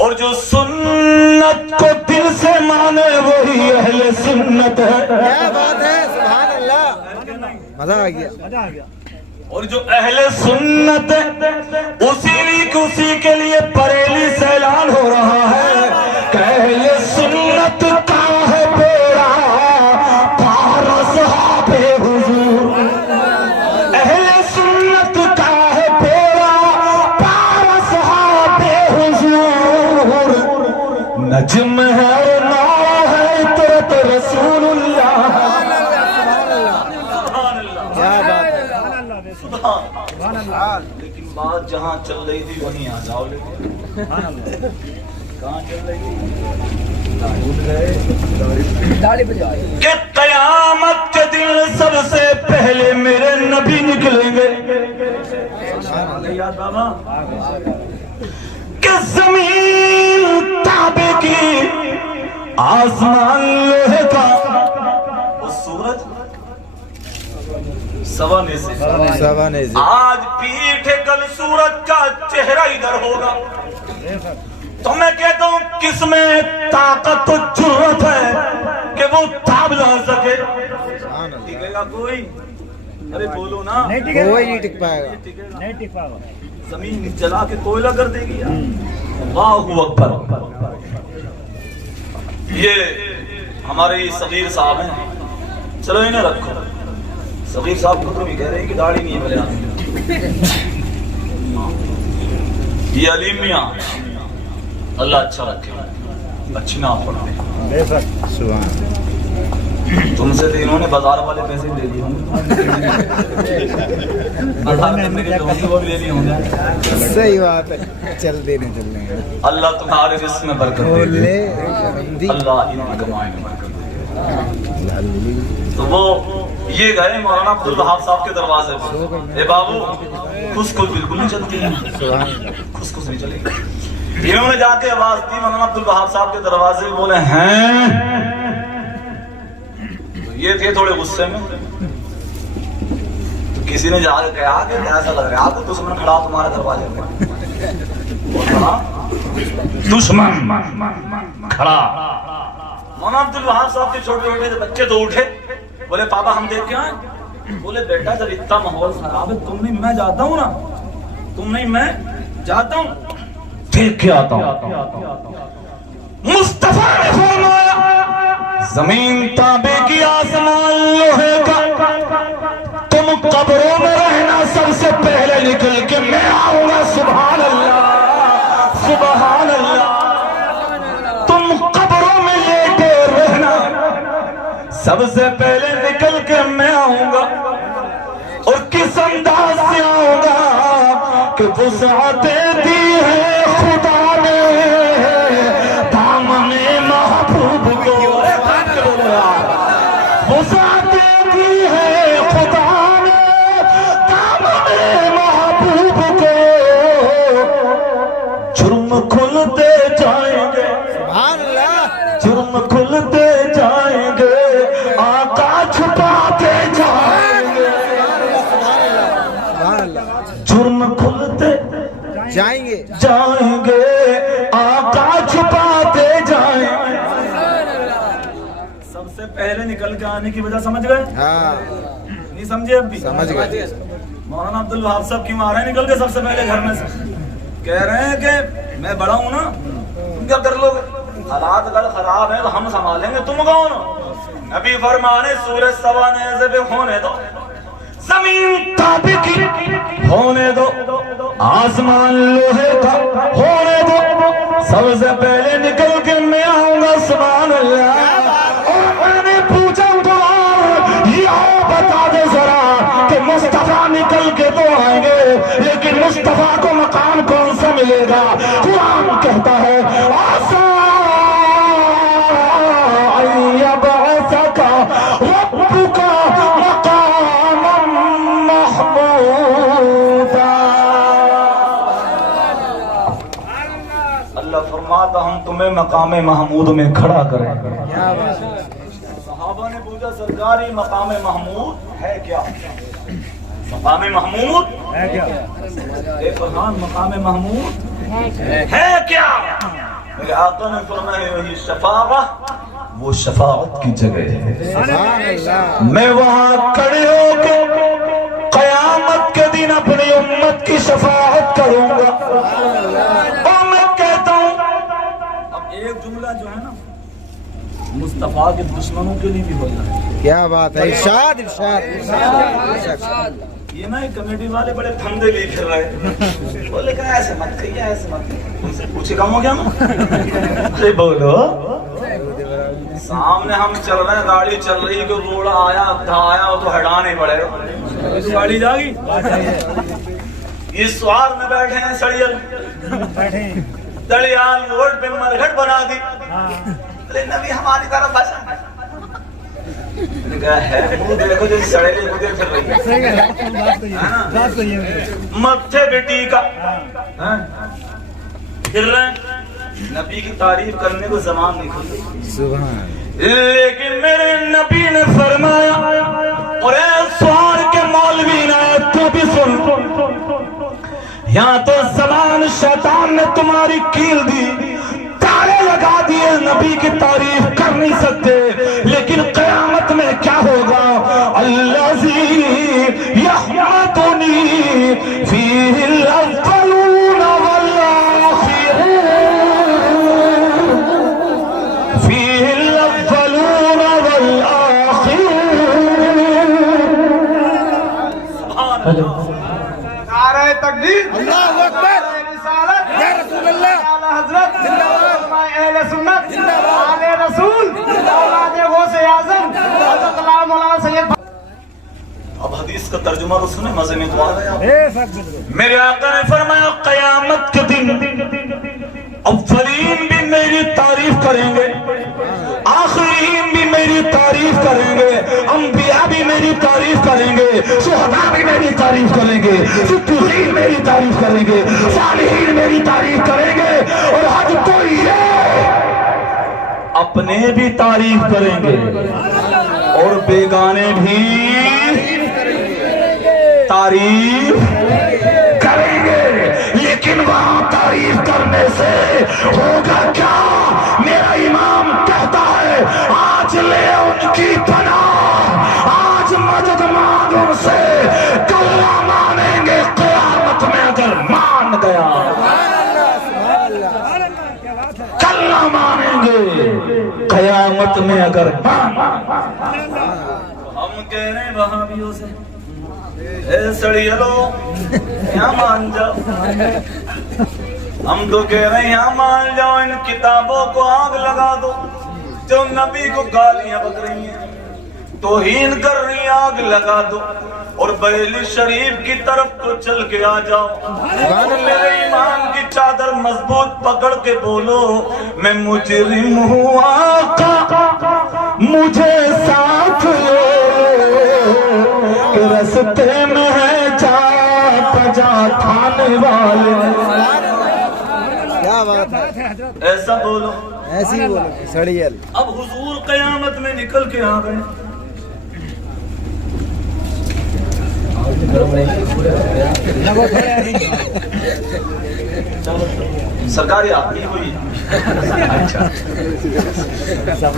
اور جو سنت کو دل سے مانے وہی اہل سنت ہے. کیا بات ہے، سبحان اللہ، مزہ آ گیا. اور جو اہل سنت اسی کے لیے بریلی سے اعلان ہو رہا ہے کہ اہل سنت کا ہے بیڑا پار اصحاب حضور. اہل سنت کا ہے بیڑا پار اصحاب حضور. نجم ہے اور نام ہے عطرت رسول اللہ. لیکن بات جہاں چل رہی تھی وہیں آ جاؤ. لیکن کہاں چل رہی تھی کہ قیامت کے دن سب سے پہلے میرے نبی نکلیں گے. کہ زمین تابے کی آسمان لوہے کا اور سورج سوانے سے. آج پیٹھ کل سورج کا چہرہ ادھر ہوگا. تو میں کہتا ہوں کس میں طاقت و جرت ہے کہ وہ تاب لا سکے؟ ٹکے گا کوئی؟ ارے بولو نا. کوئی نہیں ٹک پائے گا. زمین جلا کے کوئلہ کر دے گی. اللہ اکبر. یہ ہمارے صغیر صاحب ہیں، چلو انہیں رکھو. صغیر صاحب کو تو بھی کہہ رہے ہیں کہ داڑھی نہیں ہے بلے. یہ علیم میاں اللہ اچھا رکھے، اچھی نہ پڑھتے. تم سے تو انہوں نے بازار والے پیسے لے لیے ہوں گے، وہ بھی لے لیے ہوں گے. صحیح بات ہے، چل دینے چل رہے ہیں. اللہ تمہارے جسم میں برکت دے. اللہ ان کمائیں میں برکت دے. تو وہ یہ گئے مولانا عبد الوہاب صاحب کے دروازے پر. اے بابو خس خس بالکل نہیں چلتی ہے، خس خس نہیں چلے گی. انہوں نے جا کے آواز دی مولانا عبد الوہاب صاحب کے دروازے میں. بولے ہیں یہ تھے تھوڑے غصے میں. تو کسی نے جا کے کہا کہ ایسا لگ رہا ہے آپ کو دشمن کھڑا تمہارے دروازے میں. دشمن کھڑا. مولانا عبد الوہاب صاحب کے چھوٹے چھوٹے بچے تو اٹھے. بولے پاپا ہم دیکھ کے آئے. بولے بیٹا جب اتنا ماحول خراب ہے تم نہیں میں جاتا ہوں نا، تم نہیں میں جاتا ہوں دیکھ کے آتا ہوں. مصطفیٰ نے فرمایا زمین تابے کی آسمان لوہے کا. تم قبروں میں رہنا سب سے پہلے نکل کے میں آؤں گا. سبحان اللہ سبحان اللہ. تم قبروں میں لیٹے رہنا سب سے پہلے نکل کے میں آؤں گا. اور کس انداز سے آؤں گا کہ وسعتیں دی ہے خدا نے دامن محبوب کو. وسعتیں دی ہے خدا نے دامن محبوب کو. جرم کھلتے جائیں گے، جرم کھلتے جائیں گے، آقا چھپاتے جائیں گے. جرم کھلتے جائیں گے آقا چھپاتے جائیں گے. سب سے پہلے نکل کے آنے کی وجہ سمجھ گئے؟ نہیں سمجھے؟ اب بھی سمجھ گئے. مولانا عبد الوہاب صاحب کیوں آ رہے ہیں نکل کے سب سے پہلے گھر میں سے؟ کہہ رہے ہیں کہ میں بڑا ہوں نا، تم کیا کر لو گے؟ حالات اگر خراب ہے تو ہم سنبھالیں گے، تم کون ہو؟ نبی فرمانے سورج سوانے پہ ہونے دو، زمین تابے کی ہونے دو، آسمان لوہے کا ہونے دو. سب سے پہلے نکل کے میں آؤں گا. سبحان اللہ. اور میں نے پوچھا قرآن یہ بتا دے ذرا کہ مصطفیٰ نکل کے تو آئیں گے لیکن مصطفیٰ کو مقام کون سا ملے گا؟ قرآن کہتا ہے آسا فرماتا ہم تمہیں مقام محمود میں کھڑا کریں. صحابہ نے پوچھا سرکار یہ مقام محمود ہے کیا؟ مقام محمود ہے کیا؟ اے فرمان مقام محمود ہے کیا؟ میرے آقا نے فرمایا وہی شفاعت وہ شفاعت کی جگہ ہے. سبحان اللہ. میں وہاں کھڑے ہو کے قیامت کے دن اپنی امت کی شفاعت کروں گا. اور میں کہتا ہوں اب ایک جملہ جو ہے نا مصطفیٰ کے دشمنوں کے لیے بھی ہو جائے. کیا بات ہے. ارشاد ارشاد. یہ نا کمیٹی والے بڑے پھندے لے پھر رہے بولے کہ ایسے مت کہیے ایسے مت کہیے. ان سے پوچھے کم ہو گیا نا بولو سامنے ہم چل رہے ہیں گاڑی چل رہی کہ روڑا آیا ادھا آیا وہ تو ہٹا نہیں پڑے گا. گاڑی جاگی یہ سوار میں بیٹھے ہیں سڑیل دلیال روڈ پہ مرگھٹ بنا دی. نبی ہماری طرف بچا ہے دیکھو جو سڑیلے کودے پھر رہی ہے متھے پہ ٹیکا پھر رہے. نبی کی تعریف کرنے کو زبان نہیں کھلتی. سبحان. لیکن میرے نبی نے فرمایا اور اے سوار کے مولوی نے تو بھی سن یہاں تو زبان شیطان نے تمہاری کیل دی تالے لگا دیے نبی کی تعریف کر نہیں سکتے. لیکن قیامت میں کیا ہوگا الذی یحمدنی فیہ الاولون والآخرون فیہ الاولون والآخرون. سبحان اللہ. نعرہ تکبیر. اللہ اکبر. رسالت یا رسول اللہ. اعلی حضرت زندہ باد. اہل سنت زندہ باد. آل رسول اولاد غوث اعظم حضرت علامہ مولانا سید. اب حدیث کا ترجمہ تو سنیں مزے میں تو آ گیا. میرے آقا نے فرمایا قیامت کے دن اولین بھی میری تعریف کریں گے آخرین بھی میری تعریف کریں گے انبیاء بھی میری تعریف کریں گے شہداء بھی میری تعریف کریں گے صدیقین میری تعریف کریں گے صالحین میری تعریف کریں گے. اور حج تو یہ اپنے بھی تعریف کریں گے اور بیگانے بھی تعریف کریں گے. لیکن وہاں تعریف کرنے سے ہوگا کیا؟ میرا امام کہتا ہے آج لے ان کی پناہ آج مدد مانگ ان سے کل نہ مانیں گے قیامت میں اگر مان گیا کل نہ مانیں گے قیامت میں اگر مان. ہم کہہ رہے ہیں وہابیوں سے اے سڑیلو یہاں مان جاؤ. ہم تو کہہ رہے ہیں یہاں مان جاؤ ان کتابوں کو آگ لگا دو جو نبی کو گالیاں بک رہی ہیں توہین کر رہی ہیں آگ لگا دو اور بریلی شریف کی طرف تو چل کے آ جاؤ. میرے ایمان کی چادر مضبوط پکڑ کے بولو میں مجرم ہوں آقا مجھے ساتھ کہ رستے میں ہے جا پجا تھانے والے. کیا بات ہے. ایسا بولو ایسی بولو سڑیل. اب حضور قیامت میں نکل کے آ گئے. سرکاری آدمی ہوئی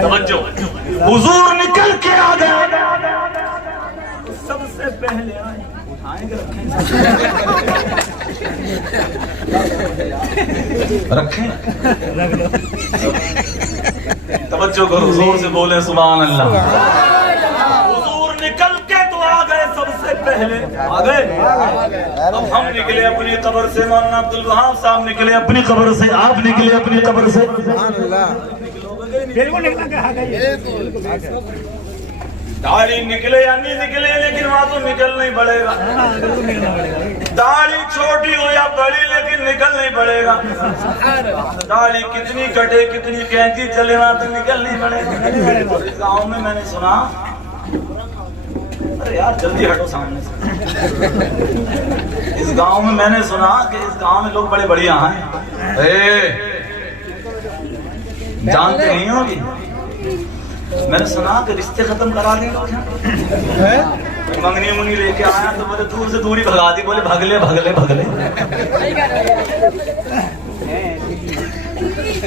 توجہ حضور نکل کے آ گئے. سب سے پہلے آئے اٹھائیں گے رکھیں توجہ کرو زور سے بولیں سبحان اللہ. حضور نکل کے تو آ گئے سب سے پہلے آ گئے. اب ہم نکلے اپنی قبر سے مولانا عبد الوہاب صاحب نکلے اپنی قبر سے آپ نکلے اپنی قبر سے. سبحان اللہ. داڑھی نکلے یا نہیں نکلے لیکن وہاں تو نکلنا ہی پڑے گا. داڑھی چھوٹی ہو یا بڑی لیکن نکلنا ہی پڑے گا. داڑھی کتنی کٹے کتنی کینچی چلے وہاں تو نکلنا ہی پڑے گا. اس گاؤں میں میں نے سنا ارے یار جلدی ہٹو سامنے سے. اس گاؤں میں نے سنا کہ اس گاؤں میں لوگ بڑے بڑھیا ہیں. جانتے نہیں ہوگی میں نے سنا کہ رشتے ختم کرا دیں لوگ منگنی منگنی لے کے آیا تو بولے دور سے دوری بھگا دی بولے بھگلے بھگلے بھگلے.